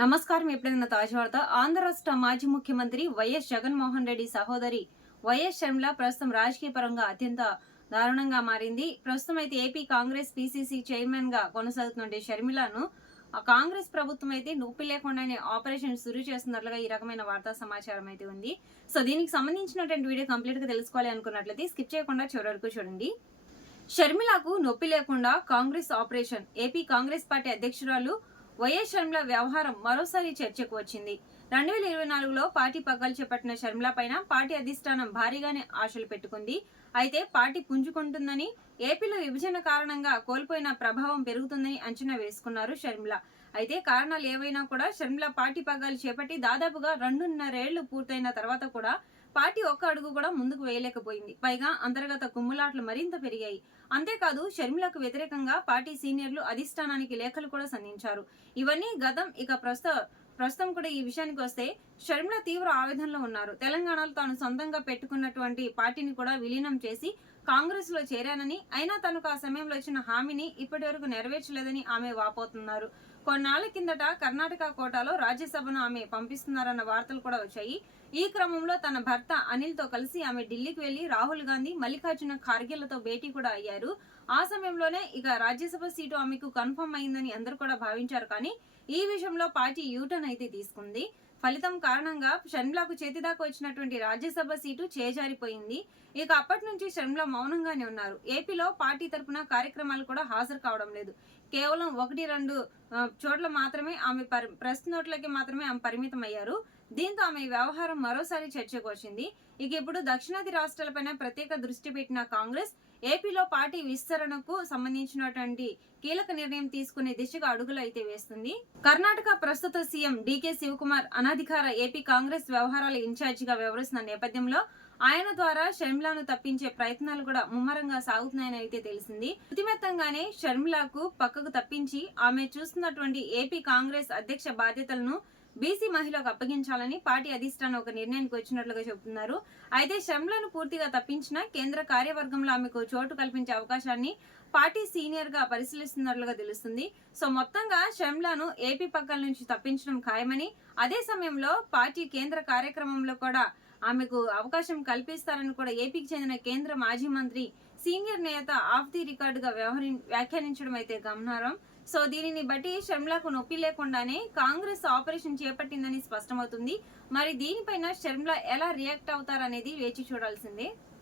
నమస్కారం. ఎప్పుడైనా తాజా వార్త. ఆంధ్ర రాష్ట్ర మాజీ ముఖ్యమంత్రి వైఎస్ జగన్మోహన్ రెడ్డి సహోదరి వైఎస్ షర్మిల ప్రస్తుతం రాజకీయ పరంగా అత్యంత దారుణంగా మారింది. ప్రస్తుతం అయితే ఏపీ కాంగ్రెస్ పీసీసీ చైర్మన్ గా కొనసాగుతున్న షర్మిలను కాంగ్రెస్ ప్రభుత్వం అయితే నొప్పి లేకుండానే ఆపరేషన్ సురు చేస్తున్నట్లుగా ఈ రకమైన వార్తా సమాచారం అయితే ఉంది. సో దీనికి సంబంధించినటువంటి వీడియో కంప్లీట్ గా తెలుసుకోవాలి అనుకున్నట్లయితే స్కిప్ చేయకుండా చివరి వరకు చూడండి. షర్మిలకు నొప్పి లేకుండా Congress operation. AP Congress party అధ్యక్షురాలు వైఎస్ షర్మిల వ్యవహారం మరోసారి చర్చకు వచ్చింది. 2024లో పార్టీ పగ్గాలు చేపట్టిన షర్మిల పైన పార్టీ అధిష్టానం భారీగానే ఆశలు పెట్టుకుంది. అయితే పార్టీ పుంజుకుంటుందని, ఏపీలో విభజన కారణంగా కోల్పోయిన ప్రభావం పెరుగుతుందని అంచనా వేసుకున్నారు షర్మిల. అయితే కారణాలు ఏవైనా కూడా షర్మిల పార్టీ పగ్గాలు చేపట్టి దాదాపుగా 2.5 ఏళ్లు పూర్తయిన తర్వాత కూడా పార్టీ ఒక్క అడుగు కూడా ముందుకు వేయలేకపోయింది. పైగా అంతర్గత కుమ్ములాట్లు మరింత పెరిగాయి. అంతేకాదు షర్మిలకు వ్యతిరేకంగా పార్టీ సీనియర్లు అధిష్టానానికి లేఖలు కూడా సంధించారు. ఇవన్నీ గతం. ఇక ప్రస్తుతం కూడా ఈ విషయానికి వస్తే షర్మిల తీవ్ర ఆవేదనలో ఉన్నారు. తెలంగాణలో తాను సొంతంగా పెట్టుకున్నటువంటి పార్టీని కూడా విలీనం చేసి కాంగ్రెస్ లో చేరానని, అయినా తనకు ఆ సమయంలో ఇచ్చిన హామీని ఇప్పటి వరకు నెరవేర్చలేదని ఆమె వాపోతున్నారు. కొన్నాళ్ల కిందట కర్ణాటక కోటాలో రాజ్యసభను ఆమె పంపిస్తున్నారన్న వార్తలు కూడా వచ్చాయి. ఈ క్రమంలో తన భర్త అనిల్ తో కలిసి ఆమె ఢిల్లీకి వెళ్లి రాహుల్ గాంధీ, మల్లికార్జున ఖార్గేలతో భేటీ కూడా అయ్యారు. ఆ సమయంలోనే ఇక రాజ్యసభ సీటు ఆమెకు కన్ఫర్మ్ అయిందని అందరూ కూడా భావించారు. కానీ ఈ విషయంలో పార్టీ యూటర్న్ అయితే తీసుకుంది. ఫలితం కారణంగా షర్మిలకు చేతిదాకా వచ్చినటువంటి రాజ్యసభ సీటు చేజారిపోయింది. ఇక అప్పటి నుంచి షర్మిల మౌనంగానే ఉన్నారు. ఏపీలో పార్టీ తరపున కార్యక్రమాలు కూడా హాజరు కావడం లేదు. కేవలం 1-2 చోట్ల మాత్రమే ఆమె ప్రెస్ నోట్లకి మాత్రమే ఆమె పరిమితం అయ్యారు. దీంతో ఆమె వ్యవహారం మరోసారి చర్చకు వచ్చింది. ఇక ఇప్పుడు దక్షిణాది రాష్ట్రాలపైన ప్రత్యేక దృష్టి పెట్టిన కాంగ్రెస్ ఏపీలో పార్టీ విస్తరణకు సంబంధించినటువంటి కీలక నిర్ణయం తీసుకునే దిశగా అడుగులు అయితే వేస్తుంది. కర్ణాటక ప్రస్తుత సీఎం డీకే శివకుమార్ అనధికార ఏపీ కాంగ్రెస్ వ్యవహారాల ఇన్ఛార్జిగా వ్యవహరిస్తున్న నేపథ్యంలో ఆయన ద్వారా షర్మిలను తప్పించే ప్రయత్నాలు కూడా ముమ్మరంగా సాగుతున్నాయని అయితే తెలిసింది. అతిమెత్తంగానే షర్మిలకు పక్కకు తప్పించి ఆమె చూస్తున్నటువంటి ఏపీ కాంగ్రెస్ అధ్యక్ష బాధ్యతలను బీసీ మహిళకు అప్పగించాలని పార్టీ అధిష్టానం ఒక నిర్ణయానికి వచ్చినట్లుగా చెబుతున్నారు. అయితే షర్మిలను పూర్తిగా తప్పించిన కేంద్ర కార్యవర్గంలో ఆమెకు చోటు కల్పించే అవకాశాన్ని పార్టీ సీనియర్ గా పరిశీలిస్తున్నట్లుగా తెలుస్తుంది. సో మొత్తంగా షర్మిలను ఏపీ పక్కల నుంచి తప్పించడం ఖాయమని, అదే సమయంలో పార్టీ కేంద్ర కార్యక్రమంలో కూడా ఆమెకు అవకాశం కల్పిస్తారని కూడా ఏపీకి చెందిన కేంద్ర మాజీ మంత్రి, సీనియర్ నేత ఆఫ్ ది రికార్డ్ గా వ్యాఖ్యానించడం అయితే గమనార్హం. సో దీనిని బట్టి షర్మిలకు నొప్పి లేకుండానే కాంగ్రెస్ ఆపరేషన్ చేపట్టిందని స్పష్టమవుతుంది. మరి దీనిపైన షర్మిల ఎలా రియాక్ట్ అవుతారనేది వేచి చూడాల్సిందే.